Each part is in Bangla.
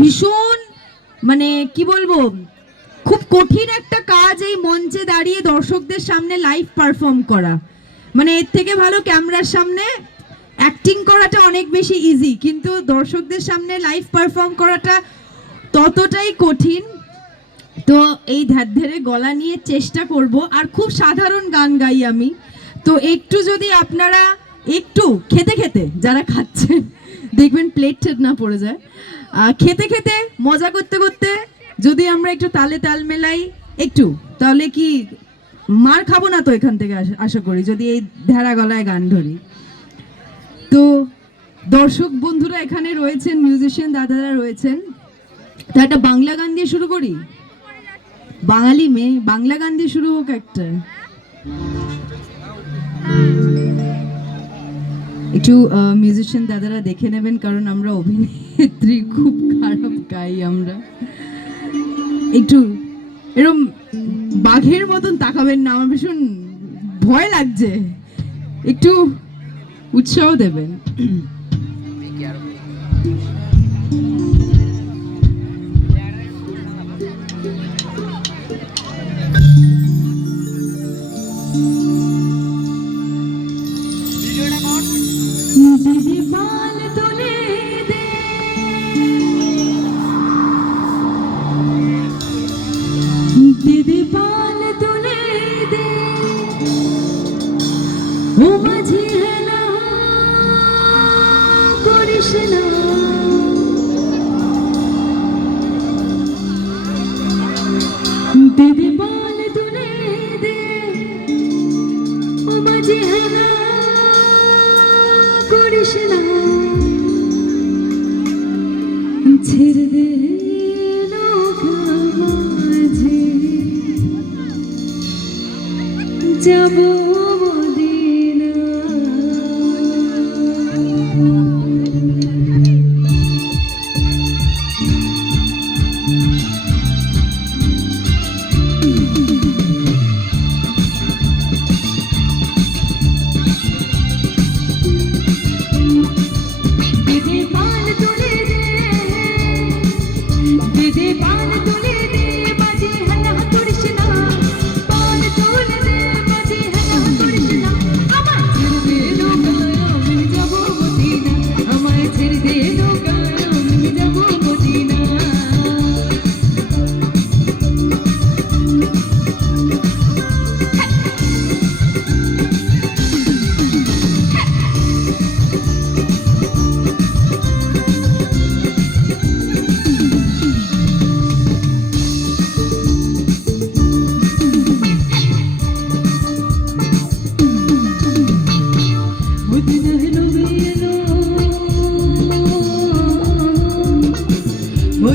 ভীষণ মানে কি বলব, খুব কঠিন একটা কাজ এই মঞ্চে দাঁড়িয়ে দর্শকদের সামনে লাইভ পারফর্ম করা। মানে এর থেকে ভালো ক্যামেরার সামনে অ্যাক্টিং করাটা অনেক বেশি ইজি কিন্তু দর্শকদের সামনে লাইভ পারফর্ম করাটা ততটাই কঠিন। তো এই ধার ধরে গলা নিয়ে চেষ্টা করব, আর খুব সাধারণ গান গাই আমি। তো একটু যদি আপনারা একটু খেতে খেতে, যারা খাচ্ছেন, দেখবেন প্লেট ঠেট না পড়ে যায়। খেতে খেতে, মজা করতে করতে যদি আমরা একটু তালে তাল মেলাই, একটু, তাহলে কি মার খাব না তো এখান থেকে আশা- করি, যদি এই ধ্যারা গলায় গান ধরি? তো দর্শক বন্ধুরা এখানে রয়েছেন মিউজিশিয়ান দাদারা রয়েছেন। তো একটা বাংলা গান দিয়ে শুরু করি? বাঙালি মেয়ে, বাংলা গান দিয়ে শুরু হোক একটা। একটু মিউজিশিয়ান দাদারা দেখে নেবেন, কারণ আমরা অভিনেত্রী খুব খারাপ গাই আমরা। একটু, এরম বাঘের মতন তাকাবেন না, আমার ভীষণ ভয় লাগছে। একটু উৎসাহ দেবেন।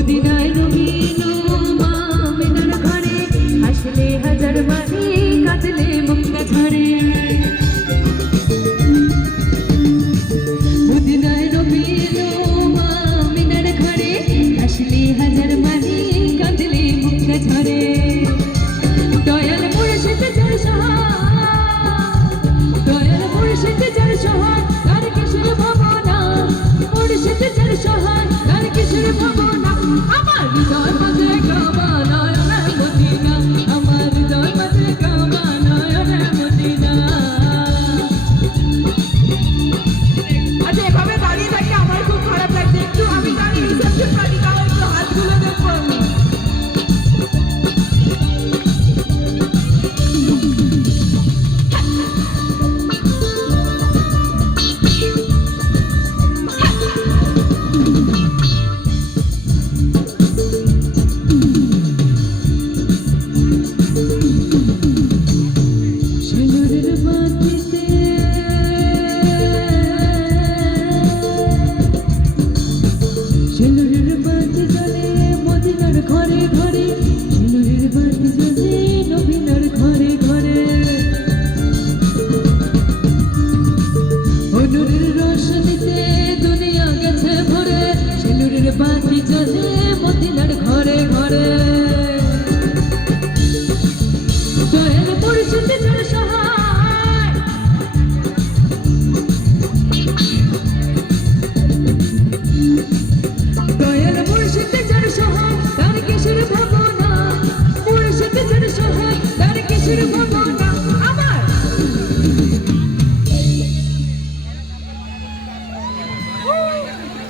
de আমার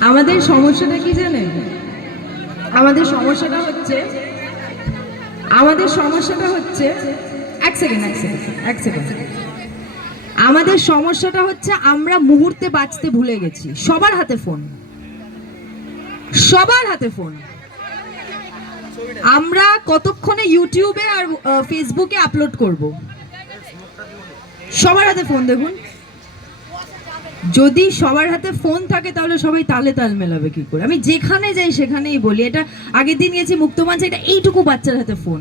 আমাদের সমস্যাটা কি জানেন? আমাদের সমস্যাটা হচ্ছে আমাদের সমস্যাটা হচ্ছে এক সেকেন্ড এক সেকেন্ড এক সেকেন্ড আমাদের সমস্যাটা হচ্ছে আমরা মুহূর্তে বাঁচতে ভুলে গেছি। সবার হাতে ফোন সবার হাতে ফোন আমরা কতক্ষণে ইউটিউবে আর ফেসবুকে আপলোড করব? সবার হাতে ফোন দেখুন। যদি সবার হাতে ফোন থাকে, তাহলে সবাই তালে তাল মেলাবে কি করে? আমি যেখানে যাই, সেখানেই বলি। এটা আগের দিন গেছি মুক্তমঞ্চে এটা এইটুকু বাচ্চার হাতে ফোন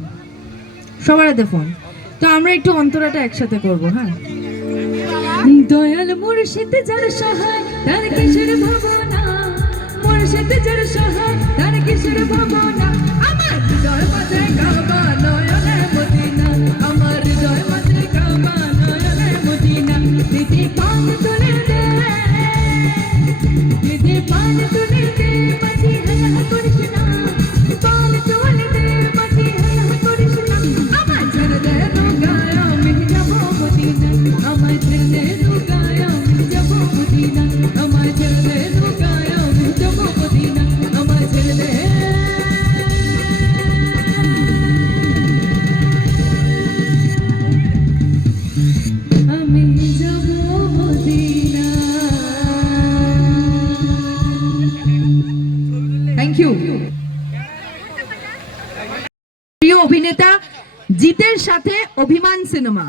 সবার হাতে ফোন তো আমরা একটু অন্তরাটা একসাথে করব হ্যাঁ? দয়াল মুর্শিদ যার সহায়, তার কিশোর ভাবনা। মুর্শিদ যার সহায়, তার কিশোর ভাবনা। সিনেমা।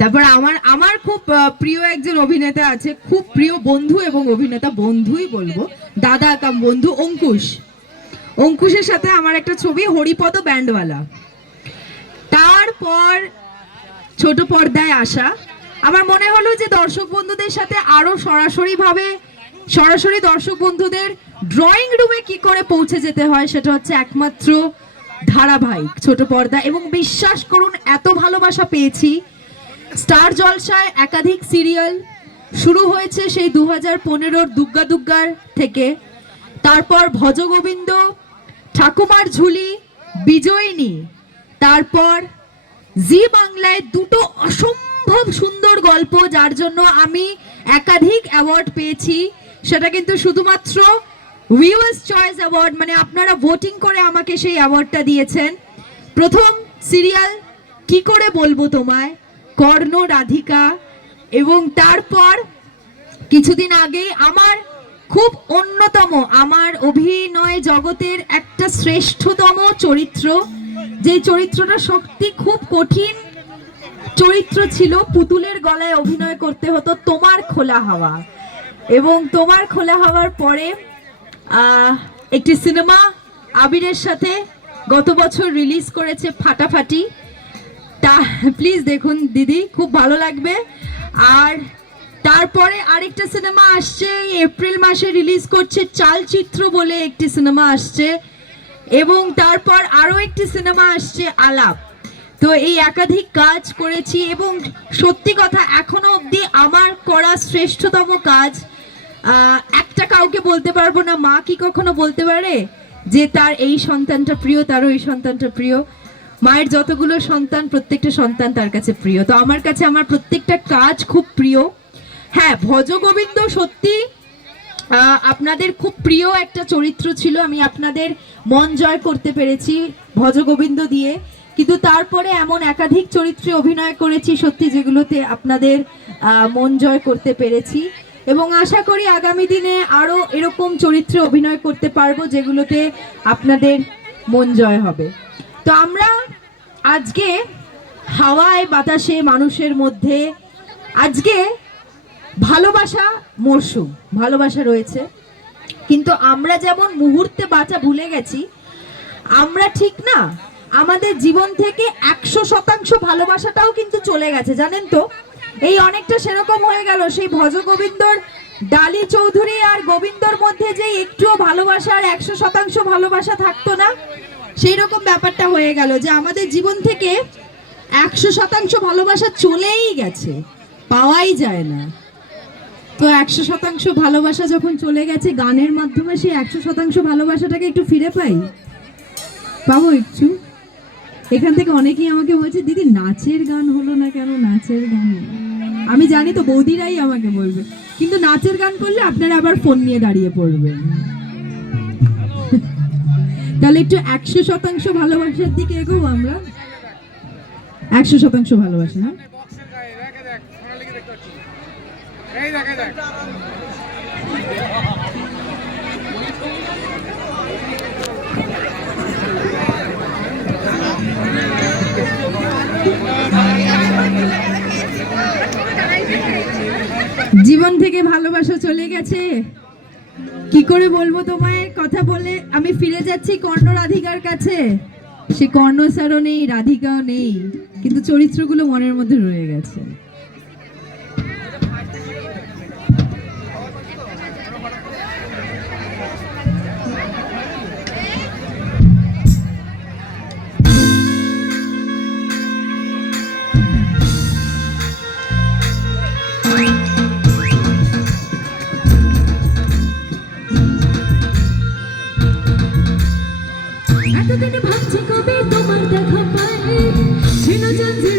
তারপর আমার আমার খুব প্রিয় একজন অভিনেতা আছে, খুব প্রিয় বন্ধু এবং অভিনেতা বন্ধুই বলব, দাদা কাম বন্ধু অঙ্কুশ। অঙ্কুশের সাথে আমার একটা ছবি, হরিপদ ব্যান্ডওয়ালা। তারপর ছোট পর্দায় আসা। আমার মনে হলো যে দর্শক বন্ধুদের সাথে আরও সরাসরি ভাবে সরাসরি দর্শক বন্ধুদের ড্রয়িং রুমে কি করে পৌঁছে যেতে হয়, সেটা হচ্ছে একমাত্র ধারাবাহিক, ছোট পর্দা এবং বিশ্বাস করুন, এত ভালোবাসা পেয়েছি। স্টার জলসায় একাধিক সিরিয়াল শুরু হয়েছে সেই দু হাজার পনেরোর দুর্গা দুর্গার থেকে। তারপর ভজগোবিন্দ, ঠাকুমার ঝুলি, বিজয়িনী। তারপর জি বাংলায় দুটো অসম্ভব সুন্দর গল্প, যার জন্য আমি একাধিক অ্যাওয়ার্ড পেয়েছি। সেটা কিন্তু শুধুমাত্র ভিউয়ার্স চয়েস অ্যাওয়ার্ড মানে আপনারা ভোটিং করে আমাকে সেই অ্যাওয়ার্ডটা দিয়েছেন। প্রথম সিরিয়াল কি করে বলব তোমায়? কর্ণ রাধিকা এবং তারপর কিছুদিন আগেই আমার খুব অন্যতম, আমার অভিনয় জগতের একটা শ্রেষ্ঠতম চরিত্র। যে চরিত্রটা সত্যি খুব কঠিন চরিত্র ছিল, পুতুলের গলায় অভিনয় করতে হতো তোমার খোলা হাওয়া। এবং তোমার খোলা হাওয়ার পরে একটি সিনেমা আবিরের সাথে গত বছর রিলিজ করেছে ফাটাফাটি। তা প্লিজ দেখুন দিদি, খুব ভালো লাগবে। আর তারপরে আরেকটা সিনেমা আসছে, এপ্রিল মাসে রিলিজ করছে চালচিত্র বলে একটি সিনেমা আসছে। এবং তারপর আরও একটি সিনেমা আসছে আলাপ। তো এই একাধিক কাজ করেছি এবং সত্যি কথা এখনও অবধি আমার করা শ্রেষ্ঠতম কাজ একটা কাউকে বলতে পারব না, মা কি কখনো বলতে পারে যে তার এই সন্তানটা প্রিয়, তারও এই সন্তানটা প্রিয়? মায়ের যতগুলো সন্তান, প্রত্যেকটা সন্তান তার কাছে প্রিয়। তো আমার কাছে আমার প্রত্যেকটা কাজ খুব প্রিয়। হ্যাঁ ভজগোবিন্দ সত্যি আপনাদের খুব প্রিয় একটা চরিত্র ছিল, আমি আপনাদের মন জয় করতে পেরেছি ভজগোবিন্দ দিয়ে। কিন্তু তারপরে এমন একাধিক চরিত্রে অভিনয় করেছি সত্যি যেগুলোতে আপনাদের মন জয় করতে পেরেছি। এবং আশা করি আগামী দিনে আরও এরকম চরিত্রে অভিনয় করতে পারব যেগুলোতে আপনাদের মন জয় হবে। তো আমরা আজকে হাওয়ায় বাতাসে মানুষের মধ্যে আজকে ভালোবাসা মরশুম ভালোবাসা রয়েছে। কিন্তু আমরা যেমন মুহূর্তে বাঁচা ভুলে গেছি, আমরা ঠিক না, আমাদের জীবন থেকে একশো শতাংশ ভালোবাসাটাও কিন্তু চলে গেছে, জানেন তো? এই অনেকটা সেরকম হয়ে গেল। সেই ভজ গোবিন্দর ডালি চৌধুরী আর গোবিন্দর মধ্যে যে একটুও ভালোবাসার একশো শতাংশ ভালোবাসা থাকতো না, সেই রকম ব্যাপারটা হয়ে গেল যে আমাদের জীবন থেকে একশো শতাংশ ভালোবাসা চলেই গেছে, পাওয়াই যায় না। তো একশো শতাংশ ভালোবাসা যখন চলে গেছে, গানের মাধ্যমে সেই একশো শতাংশ ভালোবাসাটাকে একটু ফিরে পাই? পাবো একটু? এখান থেকে অনেকেই আমাকে বলছে, দিদি, নাচের গান হলো না কেন? নাচের গান আমি জানি তো বৌদিরাই আমাকে বলবে। কিন্তু নাচের গান করলে আপনারা আবার ফোন নিয়ে দাঁড়িয়ে পড়বেন। তাহলে একটু একশো শতাংশ ভালোবাসার দিকে এগোবো আমরা? একশো শতাংশ ভালোবাসা হ্যাঁ জীবন থেকে ভালোবাসা চলে গেছে। কি করে বলব তোমায়? কথা বলে আমি ফিরে যাচ্ছি কর্ণ রাধিকার কাছে। সে কর্ণ স্যারও নেই রাধিকাও নেই, কিন্তু চরিত্রগুলো মনের মধ্যে রয়ে গেছে। প্রতিদিন ভাবছি কবে তোমার দেখা পাই চেনা যাচ্ছে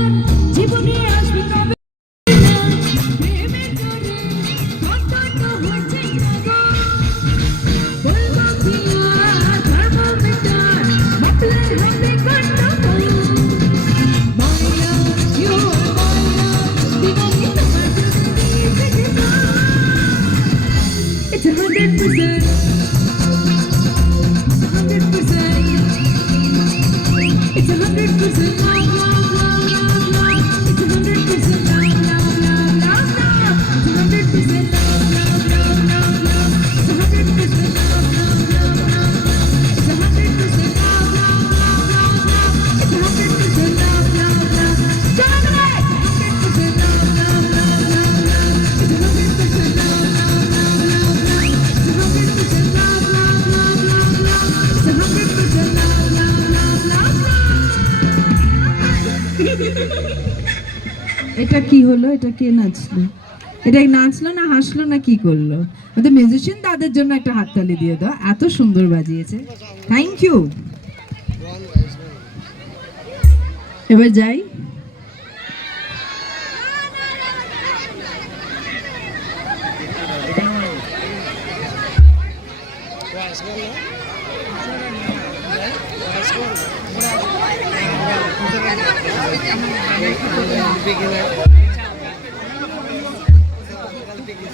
Thank you. এটা কে নাচলো? এটা নাচলো না হাসলো না কি করল? আমাদের মিউজিশিয়ান তাদের জন্য একটা হাততালি দিয়ে দাও, এত সুন্দর বাজিয়েছে। থ্যাংক ইউ এবার যাই। Beginner.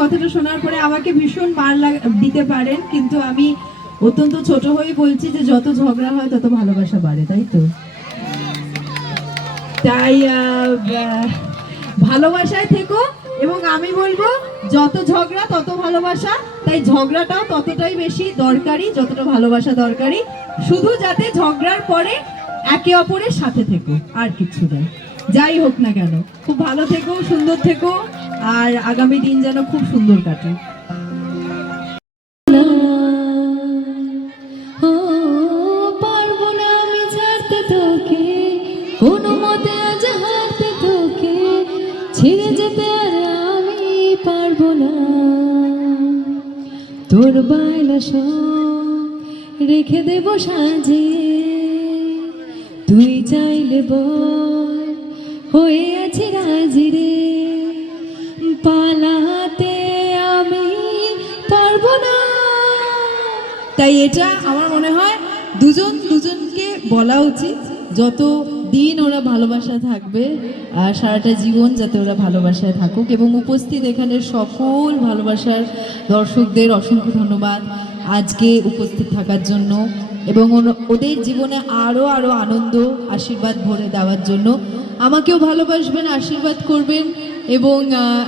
কথাটা শোনার পরে আমাকে ভীষণ মার দিতে পারেন, কিন্তু আমি অত্যন্ত ছোট হয়ে বলছি যে যত ঝগড়া হয় তত ভালোবাসা বাড়ে, তাই তো? তাই ভালোবাসায় থেকো এবং আমি বলব যত ঝগড়া তত ভালোবাসা, তাই ঝগড়াটাও ততটাই বেশি দরকারি, যতটা ভালোবাসা দরকারি। শুধু যাতে ঝগড়ার পরে একে অপরের সাথে থেকো, আর কিছু নয় যাই হোক না কেন। খুব ভালো থেকো, সুন্দর থেকো। আর আগামী দিন যেন খুব সুন্দর কাটে। কোনো মতে ছেড়ে যেতে আমি পারব না। তোর বাইলা সব রেখে দেব সাজে, তুই চাইলে বল হয়ে আছি রাজি রে। তাই এটা আমার মনে হয় দুজন দুজনকে বলা উচিত যত দিন ওরা ভালোবাসায় থাকবে, আর সারাটা জীবন যাতে ওরা ভালোবাসায় থাকুক এবং উপস্থিত এখানে সকল ভালোবাসার দর্শকদের অসংখ্য ধন্যবাদ আজকে উপস্থিত থাকার জন্য এবং ওদের জীবনে আরও আরও আনন্দ, আশীর্বাদ ভরে দেওয়ার জন্য। আমাকেও ভালোবাসবেন, আশীর্বাদ করবেন এবং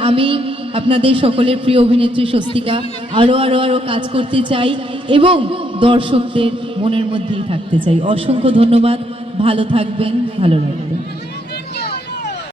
আমি আপনাদের সকলের প্রিয় অভিনেত্রী স্বস্তিকা আরও আরও আরও কাজ করতে চাই এবং দর্শকদের মনের মধ্যেই থাকতে চাই। অসংখ্য ধন্যবাদ। ভালো থাকবেন, ভালো রাখবেন।